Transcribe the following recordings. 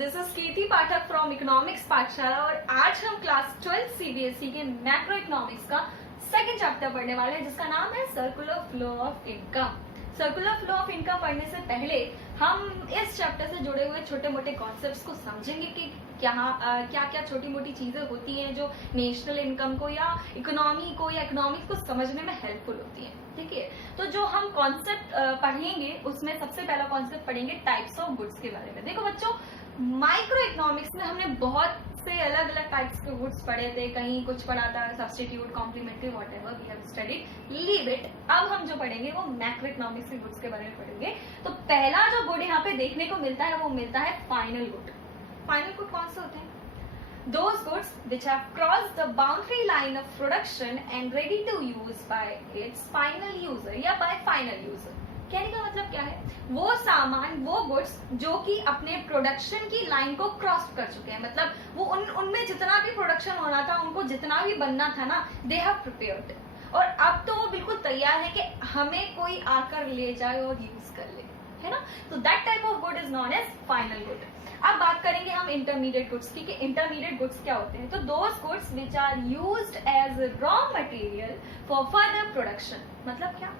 This is Kirti Pathak from economics पाठशाला और आज हम क्लास 12 सीबीएसई के मैक्रो इकोनॉमिक्स का सेकंड चैप्टर पढ़ने वाले हैं जिसका नाम है circular flow of income. Circular flow of income पढ़ने से पहले हम इस चैप्टर से जुड़े हुए छोटे मोटे कॉन्सेप्ट्स को समझेंगे कि क्या क्या छोटी मोटी चीजें होती हैं जो नेशनल इनकम को या इकोनॉमी को या इकोनॉमिक्स को समझने में हेल्पफुल होती हैं। ठीक है, तो जो हम कॉन्सेप्ट पढ़ेंगे उसमें सबसे पहला कॉन्सेप्ट पढ़ेंगे टाइप्स ऑफ गुड्स के बारे में। देखो बच्चों, माइक्रो इकोनॉमिक्स में हमने बहुत से अलग अलग टाइप्स के गुड्स पढ़े थे, कहीं कुछ पढ़ा था substitute, complementary, whatever we have studied, leave it. अब हम जो पढ़ेंगे वो मैक्रो इकोनॉमिक्स के गुड्स के बारे में पढ़ेंगे। तो पहला जो गुड यहाँ पे देखने को मिलता है वो मिलता है फाइनल गुड। फाइनल गुड कौन से होते हैं? Those goods which have crossed the boundary line of production and ready to use by its final user या by final user। कहने का मतलब क्या है? वो सामान, वो गुड्स जो कि अपने प्रोडक्शन की लाइन को क्रॉस कर चुके हैं, मतलब वो उनमें जितना भी प्रोडक्शन होना था, उनको जितना भी बनना था ना, दे हैव प्रिपेयर्ड, और अब तो वो बिल्कुल तैयार है कि हमें कोई आकर ले जाए और यूज कर ले, है ना। तो that type of good is known as final good. अब बात करेंगे हम इंटरमीडिएट गुड्स की कि इंटरमीडिएट गुड्स क्या होते हैं। तो those goods which are used as raw material for further production. मतलब क्या?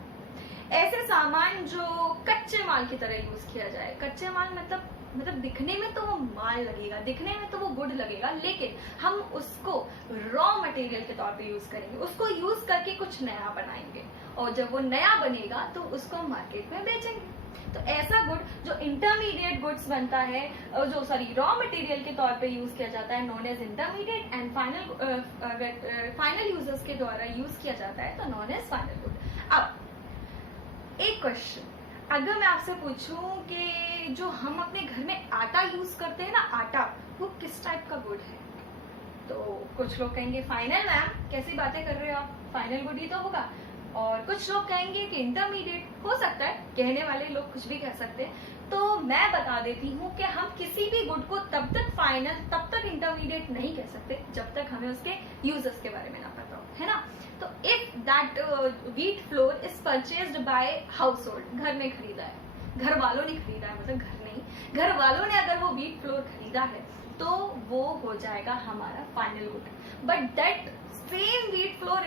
ऐसे सामान जो कच्चे माल की तरह यूज किया जाए। कच्चे माल मतलब दिखने में तो वो माल लगेगा, दिखने में तो वो गुड लगेगा, लेकिन हम उसको रॉ मटेरियल के तौर पे यूज करेंगे, उसको यूज करके कुछ नया बनाएंगे, और जब वो नया बनेगा तो उसको मार्केट में बेचेंगे। तो ऐसा गुड जो इंटरमीडिएट गुड्स बनता है, जो रॉ मटेरियल के तौर पे यूज किया जाता है, known as intermediate, and final users के द्वारा यूज किया जाता है तो नॉन एज फाइनल गुड। अब एक क्वेश्चन, अगर मैं आपसे पूछूं कि जो हम अपने घर में आटा यूज करते हैं ना, आटा, वो किस टाइप का गुड है? तो कुछ लोग कहेंगे फाइनल। मैम कैसी बातें कर रहे हो आप, फाइनल गुड ही तो होगा। और कुछ लोग कहेंगे कि इंटरमीडिएट हो सकता है, कहने वाले लोग कुछ भी कह सकते हैं। तो मैं बता देती हूँ कि हम किसी भी गुड को तब तक फाइनल, तब तक इंटरमीडिएट नहीं कह सकते जब तक हमें उसके यूजर्स के बारे में ना पता हो, है ना। तो if that wheat flour is purchased bye house hold, घर में खरीदा है, घर वालों ने खरीदा है, मतलब घर नहीं, घर वालों ने अगर वो व्हीट फ्लोर खरीदा है तो वो हो जाएगा हमारा final good. But that same wheat flour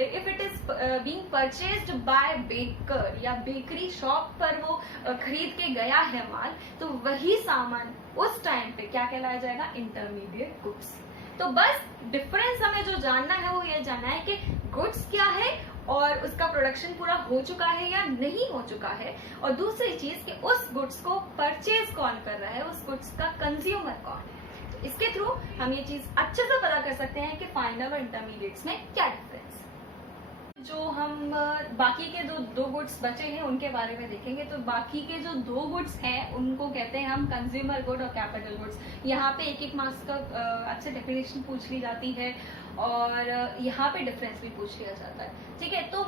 if it is being purchased by baker या बेकरी शॉप पर वो खरीद के गया है माल, तो वही सामान उस टाइम पे क्या कहलाया जाएगा? Intermediate goods. तो बस डिफरेंस हमें जो जानना है वो ये जानना है कि गुड्स क्या है और उसका प्रोडक्शन पूरा हो चुका है या नहीं हो चुका है, और दूसरी चीज कि उस गुड्स को परचेज कौन कर रहा है, उस गुड्स का कंज्यूमर कौन है। इसके थ्रू हम ये चीज अच्छे से पता कर सकते हैं कि फाइनल और इंटरमीडिएट्स में क्या डिफरेंस है। जो हम बाकी के दो गुड्स बचे हैं उनके बारे में देखेंगे। तो बाकी के जो दो गुड्स हैं उनको कहते हैं हम कंज्यूमर गुड और कैपिटल गुड्स। यहाँ पे एक मार्क्स का अच्छे डेफिनेशन पूछ ली जाती है और यहाँ पे डिफरेंस भी पूछ लिया जाता है। ठीक है, तो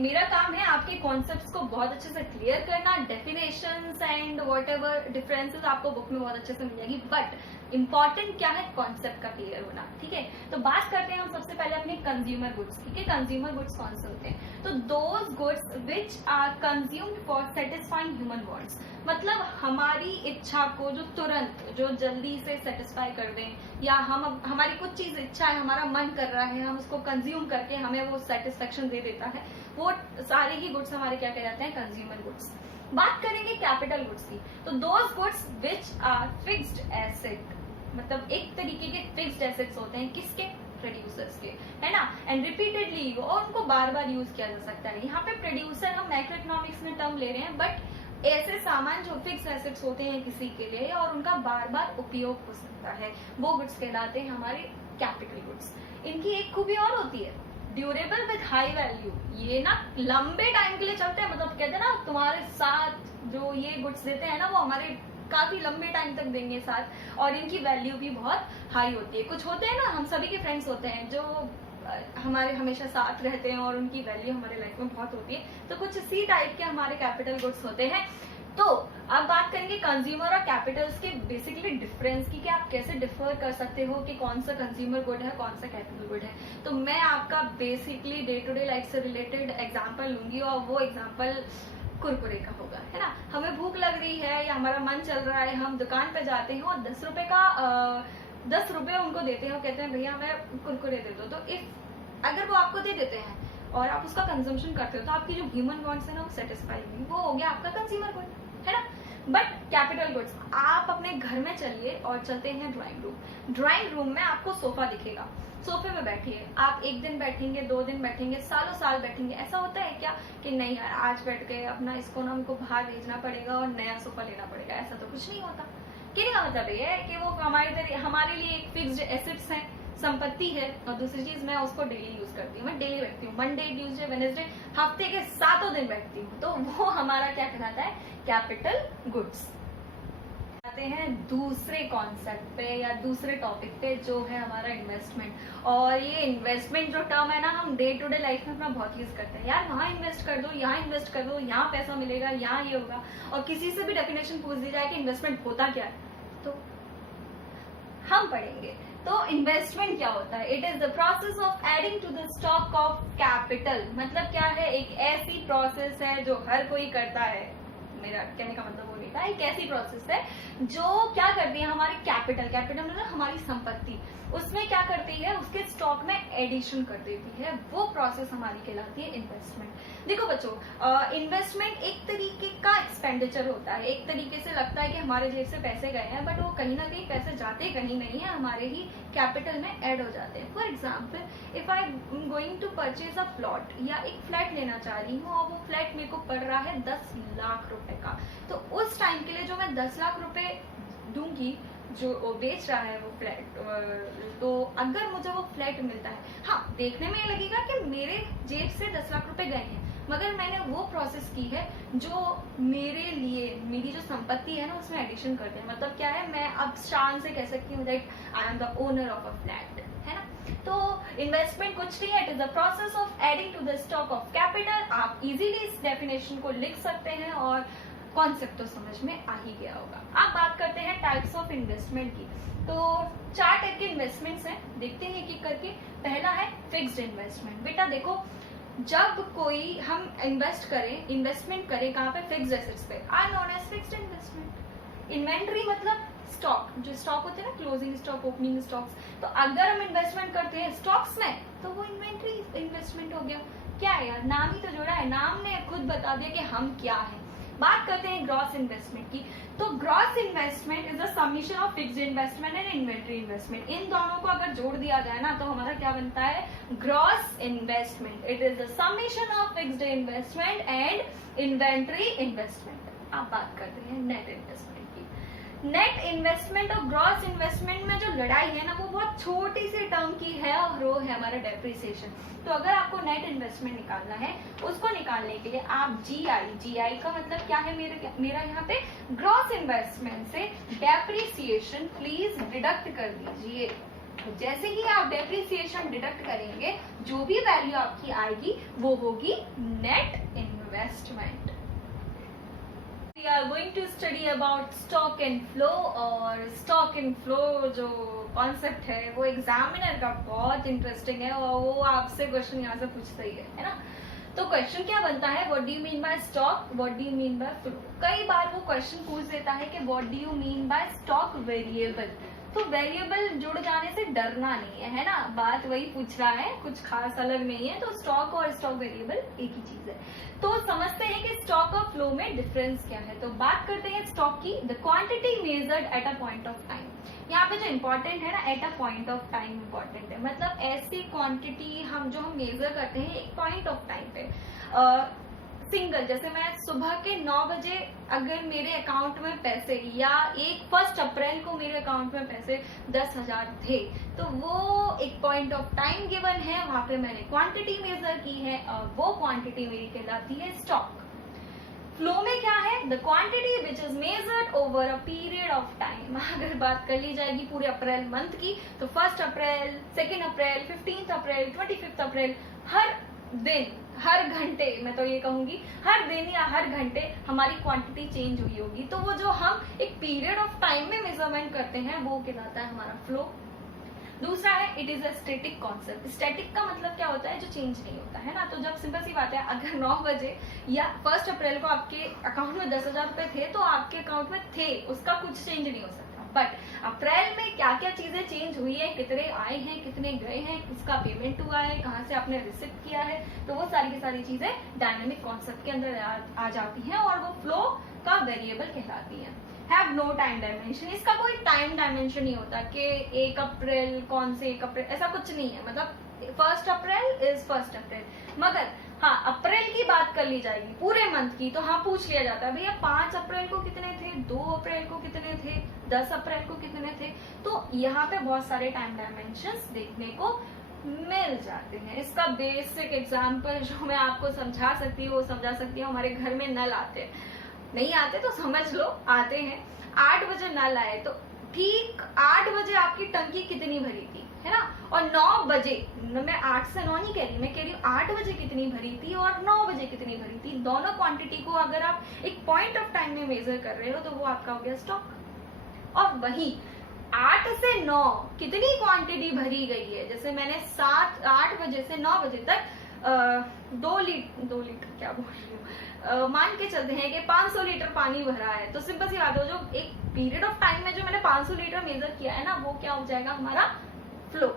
मेरा काम है आपके कॉन्सेप्ट्स को बहुत अच्छे से क्लियर करना। डेफिनेशंस एंड व्हाटएवर डिफरेंसेस आपको बुक में बहुत अच्छे से मिल जाएगी, बट इंपॉर्टेंट क्या है? कॉन्सेप्ट का क्लियर होना। ठीक है, तो बात करते हैं हम सबसे पहले अपने कंज्यूमर गुड्स की। कंज्यूमर गुड्स कौन से होते हैं? तो those goods which are consumed for satisfying human wants, मतलब हमारी इच्छा को जो तुरंत, जो जल्दी से सेटिस्फाई कर दें, या हमारी कुछ चीज इच्छा है, हमारा मन कर रहा है, हम उसको कंज्यूम करके हमें वो सेटिस्फेक्शन दे देता है, वो सारे ही गुड्स हमारे क्या कहलाते हैं? Consumer goods. बात करेंगे कैपिटल गुड्स की। तो those goods which are fixed asset, मतलब एक तरीके के फिक्स्ड एसेट्स होते हैं, किसके? प्रोड्यूसर्स के, है ना। एंड रिपीटेडली, और उनको बार बार यूज किया जा सकता है। यहाँ पे प्रोड्यूसर हम मैक्रो इकोनॉमिक्स में टर्म ले रहे हैं, बट ऐसे सामान जो फिक्स एसेट्स होते हैं किसी के लिए और उनका बार बार उपयोग हो सकता है, वो गुड्स कहलाते हैं हमारे कैपिटल गुड्स। इनकी एक खूबी और होती है, ड्यूरेबल विद हाई वैल्यू। ये ना लंबे टाइम के लिए चलते हैं, मतलब कहते हैं ना तुम्हारे साथ जो ये गुड्स देते हैं ना, वो हमारे काफी लंबे टाइम तक देंगे साथ, और इनकी वैल्यू भी बहुत हाई होती है। कुछ होते हैं ना, हम सभी के फ्रेंड्स होते हैं जो हमारे हमेशा साथ रहते हैं और उनकी वैल्यू हमारे लाइफ में बहुत होती है। तो कुछ इसी टाइप के हमारे कैपिटल गुड्स होते हैं। तो अब बात करेंगे कंज्यूमर और कैपिटल्स के बेसिकली डिफरेंस की, कि आप कैसे डिफर कर सकते हो कि कौन सा कंज्यूमर गुड है, कौन सा कैपिटल गुड है। तो मैं आपका basically day to day life से रिलेटेड एग्जांपल लूंगी, और वो एग्जांपल कुरकुरे का होगा, है ना। हमें भूख लग रही है या हमारा मन चल रहा है, हम दुकान पे जाते हैं और 10 रुपए उनको देते हैं और कहते हैं भैया हमें कुरकुरे दे दो। तो इफ अगर वो आपको दे देते हैं और आप उसका कंजम्पशन करते हो तो आपकी जो ह्यूमन वांट्स है ना वो सेटिस्फाई हुई, वो हो गया आपका कंज्यूमर गुड, है ना। बट कैपिटल गुड्स, आप अपने घर में चलिए और चलते हैं ड्राइंग रूम में आपको सोफा दिखेगा, सोफे पे बैठिए, आप एक दिन बैठेंगे, 2 दिन बैठेंगे, सालों साल बैठेंगे। ऐसा होता है क्या कि नहीं यार आज बैठ गए, अपना इसको ना हमको बाहर भेजना पड़ेगा और नया सोफा लेना पड़ेगा? ऐसा तो कुछ नहीं होता। कहने का मतलब ये है कि वो हमारे लिए एक फिक्स्ड एसेट्स है, संपत्ति है। और दूसरी चीज मैं उसको डेली यूज करती हूँ, मैं डेली बैठती हूँ, मंडे ट्यूसडे वेडनेसडे, हफ्ते के 7 दिन बैठती हूँ। तो वो हमारा क्या कहलाता है? Capital goods. आते हैं दूसरे कॉन्सेप्ट पे या दूसरे टॉपिक पे, जो है हमारा इन्वेस्टमेंट। और ये इन्वेस्टमेंट जो टर्म है ना, हम डे टू डे लाइफ में अपना बहुत यूज करते हैं। यार वहाँ इन्वेस्ट कर दो, यहाँ इन्वेस्ट कर दो, यहाँ पैसा मिलेगा, यहाँ ये होगा। और किसी से भी डेफिनेशन पूछ दी जाए कि इन्वेस्टमेंट होता क्या है, तो हम पढ़ेंगे। तो इन्वेस्टमेंट क्या होता है? It is the process of adding to the stock of capital. मतलब क्या है? एक ऐसी प्रोसेस है जो हर कोई करता है। मेरा कहने का मतलब वो नहीं था, एक ऐसी प्रोसेस है जो क्या करती है, हमारे कैपिटल मतलब हमारी संपत्ति, उसमें क्या करती है, उसके स्टॉक में एडिशन कर देती है। वो प्रोसेस हमारी कहलाती है इन्वेस्टमेंट। देखो बच्चों, इन्वेस्टमेंट एक तरीके का एक्सपेंडिचर होता है। एक तरीके से लगता है कि हमारे जेब से पैसे गए हैं, बट वो कहीं ना कहीं पैसे जाते कहीं नहीं है, हमारे ही कैपिटल में ऐड हो जाते हैं। For example, if I am going to purchase a plot, या एक फ्लैट लेना चाह रही हूँ और वो फ्लैट मेरे को पड़ रहा है 10 लाख रुपए का, तो उस टाइम के लिए जो मैं 10 लाख रुपए दूंगी, जो बेच रहा है वो फ्लैट, तो अगर मुझे वो फ्लैट मिलता है, हाँ देखने में ये लगेगा कि मेरे जेब से 10 लाख रुपए गए हैं, मगर मैंने वो प्रोसेस की है जो मेरे लिए मेरी जो संपत्ति है ना उसमें एडिशन करते हैं। मतलब क्या है, मैं अब शान से कह सकती हूँ that I am the owner of a flat, है ना। तो इन्वेस्टमेंट कुछ नहीं है, it is the process of adding to the stock of capital. आप इजीली इस डेफिनेशन को लिख सकते हैं और कॉन्सेप्ट तो समझ में आ ही गया होगा। अब बात करते हैं टाइप्स ऑफ इन्वेस्टमेंट की। तो 4 टाइप के इन्वेस्टमेंट्स हैं, देखते हैं एक-एक करके। पहला है फिक्स्ड इन्वेस्टमेंट। बेटा देखो, जब कोई हम इन्वेस्टमेंट करें कहाँ पे? फिक्स्ड एसेट्स पे, are known as fixed investment. Inventory मतलब स्टॉक, जो स्टॉक होते हैं ना, क्लोजिंग स्टॉक, ओपनिंग स्टॉक्स, तो अगर हम इन्वेस्टमेंट करते हैं स्टॉक्स में तो वो इन्वेंट्री इन्वेस्टमेंट हो गया। क्या है यार, नाम ही तो जोड़ा है, नाम ने खुद बता दिया कि हम क्या है। बात करते हैं ग्रॉस इन्वेस्टमेंट की। तो gross investment is the summation of fixed investment and inventory investment. इन दोनों को अगर जोड़ दिया जाए ना तो हमारा क्या बनता है? Gross investment. It is the summation of fixed investment and inventory investment. अब बात करते हैं नेट इन्वेस्टमेंट की। नेट इन्वेस्टमेंट और ग्रॉस इन्वेस्टमेंट में जो लड़ाई है ना वो बहुत छोटी सी टर्म की है और वो है हमारा डेप्रिसिएशन। तो अगर आपको नेट इन्वेस्टमेंट निकालना है, उसको निकालने के लिए आप जीआई का मतलब क्या है मेरा यहाँ पे? ग्रॉस इन्वेस्टमेंट से डेप्रिसिएशन प्लीज डिडक्ट कर दीजिए। तो जैसे ही आप डेप्रिसिएशन डिडक्ट करेंगे, जो भी वैल्यू आपकी आएगी वो होगी net investment. We are going to study about stock and flow। और stock and flow जो कॉन्सेप्ट है वो एग्जामिनर का बहुत इंटरेस्टिंग है और वो आपसे क्वेश्चन यहाँ से पूछता ही है ना। तो क्वेश्चन क्या बनता है? What do you mean by stock, what do you mean by flow. कई बार वो क्वेश्चन पूछ देता है कि what do you mean by stock variable. तो वेरिएबल जुड़ जाने से डरना नहीं है ना, बात वही पूछ रहा है, कुछ खास अलग नहीं है। तो स्टॉक और स्टॉक वेरिएबल एक ही चीज है। तो समझते हैं कि स्टॉक और फ्लो में डिफरेंस क्या है। तो बात करते हैं स्टॉक की। The quantity measured at a point of time. यहाँ पे जो इम्पोर्टेंट है ना, at a point of time important है। मतलब ऐसी क्वांटिटी हम मेजर करते हैं एक पॉइंट ऑफ टाइम पे। सिंगल, जैसे मैं सुबह के 9 बजे अगर मेरे अकाउंट में पैसे, या 1 अप्रैल को मेरे अकाउंट में पैसे 10,000 थे, तो वो एक पॉइंट ऑफ टाइम गिवन है, वहां पे मैंने क्वांटिटी मेजर की है और वो क्वांटिटी मेरी कहलाती है स्टॉक। फ्लो में क्या है? The quantity which is measured over a period of time. अगर बात कर ली जाएगी पूरे अप्रैल मंथ की, तो 1 अप्रैल, 2 अप्रैल, 15 अप्रैल, 25 अप्रैल, हर दिन, हर घंटे, मैं तो ये कहूंगी हर दिन या हर घंटे हमारी क्वांटिटी चेंज हुई होगी। तो वो जो हम एक पीरियड ऑफ टाइम में मेजरमेंट करते हैं वो कहलाता है हमारा फ्लो। दूसरा है it is a static concept. Static का मतलब क्या होता है, जो चेंज नहीं होता है ना। तो जब सिंपल सी बात है, अगर 9 बजे या 1 अप्रैल को आपके अकाउंट में 10,000 रुपए थे तो आपके अकाउंट में थे, उसका कुछ चेंज नहीं हो सकता। बट अप्रैल में क्या क्या चीजें चेंज हुई है, कितने आए हैं, कितने गए हैं, किसका पेमेंट हुआ है, कहाँ से आपने रिसिव किया है, तो वो सारी की सारी चीजें डायनेमिक कॉन्सेप्ट के अंदर आ जाती हैं और वो फ्लो का वेरिएबल कहलाती है। हैव नो टाइम डायमेंशन, इसका कोई टाइम डायमेंशन नहीं होता कि 1 अप्रैल कौन से 1 अप्रैल, ऐसा कुछ नहीं है। मतलब 1 अप्रैल इज 1 अप्रैल। मगर हाँ, अप्रैल की बात कर ली जाएगी पूरे मंथ की, तो हाँ पूछ लिया जाता है भैया 5 अप्रैल को कितने थे, 2 अप्रैल को कितने थे, 10 अप्रैल को कितने थे। तो यहाँ पे बहुत सारे टाइम डायमेंशंस देखने को मिल जाते हैं। इसका बेसिक एग्जाम्पल जो मैं आपको समझा सकती हूँ वो समझा सकती हूँ। हमारे घर में नल आते हैं, नहीं आते तो समझ लो आते हैं। 8 बजे नल आए तो ठीक 8 बजे आपकी टंकी कितनी भरी थी, है ना। और 9 बजे, मैं 8 से 9 नहीं कह रही, मैं कह रही हूँ 8 बजे कितनी भरी थी और 9 बजे कितनी भरी थी। दोनों क्वांटिटी को अगर आप एक पॉइंट ऑफ टाइम में मेजर कर रहे हो तो वो आपका हो गया स्टॉक। और वही 8 से 9 कितनी क्वांटिटी भरी गई है, जैसे मैंने 8 बजे से 9 बजे तक 2 लीटर क्या बोल रही हूँ, मान के चलते हैं कि 500 लीटर पानी भरा है। तो सिंपल सी बात है, जो एक पीरियड ऑफ टाइम में जो मैंने 500 लीटर मेजर किया है ना, वो क्या हो जाएगा हमारा flow.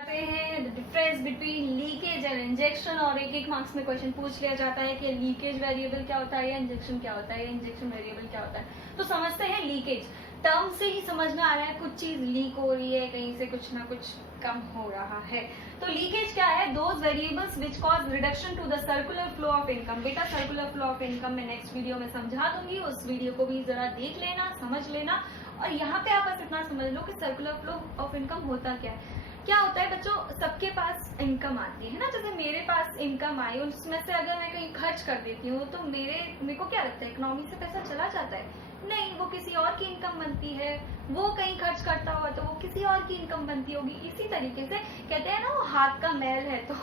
Difference between leakage and injection, और एक मार्क्स में क्वेश्चन पूछ लिया जाता है कि लीकेज वेरिएबल क्या होता है या इंजेक्शन क्या होता है या इंजेक्शन वेरिएबल क्या होता है। तो समझते हैं लीकेज। टर्म से ही समझ में आ रहा है कुछ चीज लीक हो रही है, कहीं से कुछ ना कुछ कम हो रहा है। तो लीकेज क्या है, those variables which cause reduction to the circular flow of income. बेटा सर्कुलर फ्लो ऑफ इनकम मैं नेक्स्ट वीडियो में समझा दूंगी, उस वीडियो को भी जरा देख लेना, समझ लेना। और यहाँ पे आप बस इतना समझ लो कि सर्कुलर फ्लो ऑफ इनकम होता क्या है। क्या होता है बच्चों, सबके पास इनकम आती है ना, जैसे मेरे पास इनकम आई, उसमें से अगर मैं कहीं खर्च कर देती हूँ तो मेरे को क्या लगता है, इकोनॉमी से पैसा चला जाता है? नहीं, वो किसी और की इनकम बनती है। वो कहीं खर्च करता हुआ तो वो किसी और की इनकम बनती होगी। इसी तरीके से कहते हैं ना, वो हाथ का मैल है। तो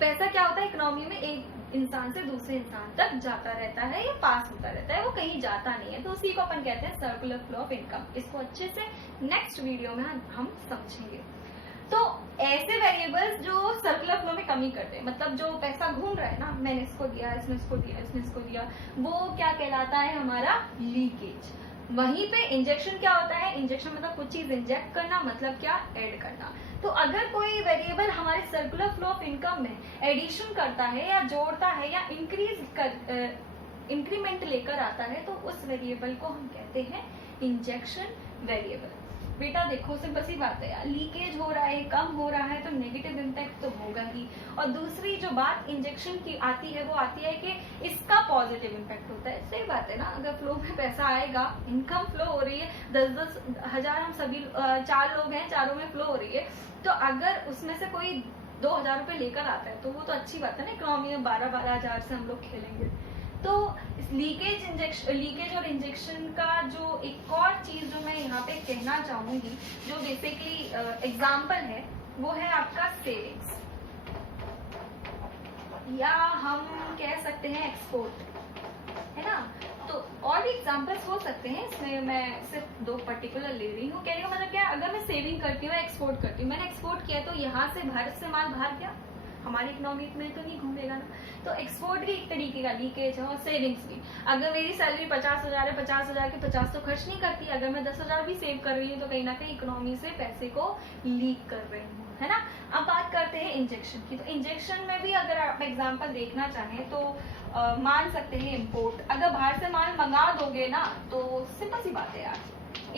पैसा क्या होता है इकोनॉमी में, एक इंसान से दूसरे इंसान तक जाता रहता है या पास होता रहता है, वो कहीं जाता नहीं है। तो उसी को अपन कहते हैं सर्कुलर फ्लो ऑफ इनकम। इसको अच्छे से नेक्स्ट वीडियो में हम समझेंगे। तो ऐसे वेरिएबल्स जो सर्कुलर फ्लो में कमी करते हैं, मतलब जो पैसा घूम रहा है ना, मैंने इसको दिया, इसमें इसको दिया, इसमें इसको दिया, वो क्या कहलाता है हमारा लीकेज। वहीं पे इंजेक्शन क्या होता है, इंजेक्शन मतलब कुछ चीज इंजेक्ट करना, मतलब क्या, ऐड करना। तो अगर कोई वेरिएबल हमारे सर्कुलर फ्लो ऑफ इनकम में एडिशन करता है या जोड़ता है या इंक्रीमेंट लेकर आता है, तो उस वेरिएबल को हम कहते हैं इंजेक्शन वेरिएबल। बेटा देखो सिंपल सी बात है यार, लीकेज हो रहा है, कम हो रहा है, तो नेगेटिव इम्पैक्ट तो होगा ही। और दूसरी जो बात इंजेक्शन की आती है वो आती है कि इसका पॉजिटिव इम्पैक्ट होता है। सही बात है ना, अगर फ्लो में पैसा आएगा, इनकम फ्लो हो रही है, 10-10 हजार, हम सभी 4 लोग हैं, चारों में फ्लो हो रही है, तो अगर उसमें से कोई 2,000 रुपए लेकर आता है तो वो तो अच्छी बात है ना। इकोनॉमी में 12-12 हजार से हम लोग खेलेंगे। तो लीकेज और इंजेक्शन का जो एक और चीज जो मैं यहाँ पे कहना चाहूंगी, जो बेसिकली एग्जाम्पल है, वो है आपका सेविंग्स, या हम कह सकते हैं एक्सपोर्ट, है ना। तो और भी एग्जाम्पल्स हो सकते हैं, इसमें मैं सिर्फ 2 पर्टिकुलर ले रही हूँ। कहने का मतलब क्या है, अगर मैं सेविंग करती हूँ, एक्सपोर्ट करती हूँ, मैंने एक्सपोर्ट किया तो यहाँ से भारत से माल बाहर गया, हमारी इकोनॉमी में तो नहीं घूमेगा ना। तो एक्सपोर्ट भी एक तरीके का लीकेज है, और सेविंग्स भी। अगर मेरी सैलरी 50,000 है, 50,000 के 50 तो खर्च नहीं करती, अगर मैं 10,000 भी सेव कर रही हूँ तो कहीं ना कहीं इकोनॉमी से पैसे को लीक कर रही हूँ, है ना। अब बात करते हैं इंजेक्शन की। तो इंजेक्शन में भी अगर आप एग्जाम्पल देखना चाहें तो मान सकते हैं इम्पोर्ट। अगर बाहर से माल मंगा दोगे ना, तो सिंपल सी बात है यार,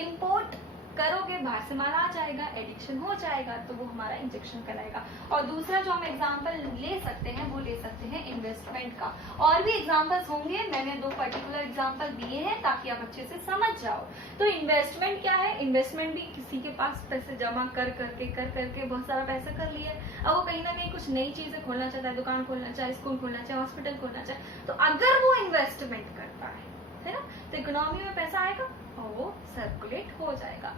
इम्पोर्ट करोगे, बाहर से माल आ जाएगा, एडिक्शन हो जाएगा, तो वो हमारा इंजेक्शन कहलाएगा। और दूसरा जो हम एग्जांपल ले सकते हैं वो ले सकते हैं इन्वेस्टमेंट का। और भी एग्जांपल्स होंगे, मैंने 2 पर्टिकुलर एग्जांपल दिए हैं ताकि आप अच्छे से समझ जाओ। तो इन्वेस्टमेंट क्या है, इन्वेस्टमेंट भी किसी के पास पैसे जमा कर करके बहुत सारा पैसा कर लिया, अब वो कहीं ना कहीं कुछ नई चीजें खोलना चाहता है, दुकान खोलना चाहे, स्कूल खोलना चाहे, हॉस्पिटल खोलना चाहे, तो अगर वो इन्वेस्टमेंट करता है ना, तो इकोनॉमी में पैसा आएगा और वो सर्कुलेट हो जाएगा।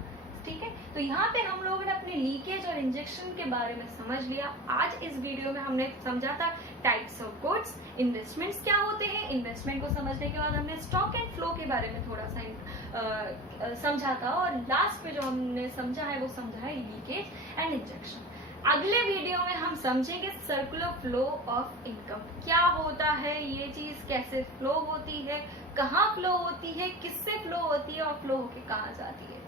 ठीक है, तो यहाँ पे हम लोगों ने अपने लीकेज और इंजेक्शन के बारे में समझ लिया। आज इस वीडियो में हमने समझा था टाइप्स ऑफ गुड्स, इन्वेस्टमेंट्स क्या होते हैं। इन्वेस्टमेंट को समझने के बाद हमने स्टॉक एंड फ्लो के बारे में थोड़ा सा समझा था, और लास्ट में जो हमने समझा है वो समझा है लीकेज एंड इंजेक्शन। अगले वीडियो में हम समझेंगे सर्कुलर फ्लो ऑफ इनकम क्या होता है, ये चीज कैसे फ्लो होती है, कहाँ फ्लो होती है, किससे फ्लो होती है और फ्लो होके कहाँ जाती है।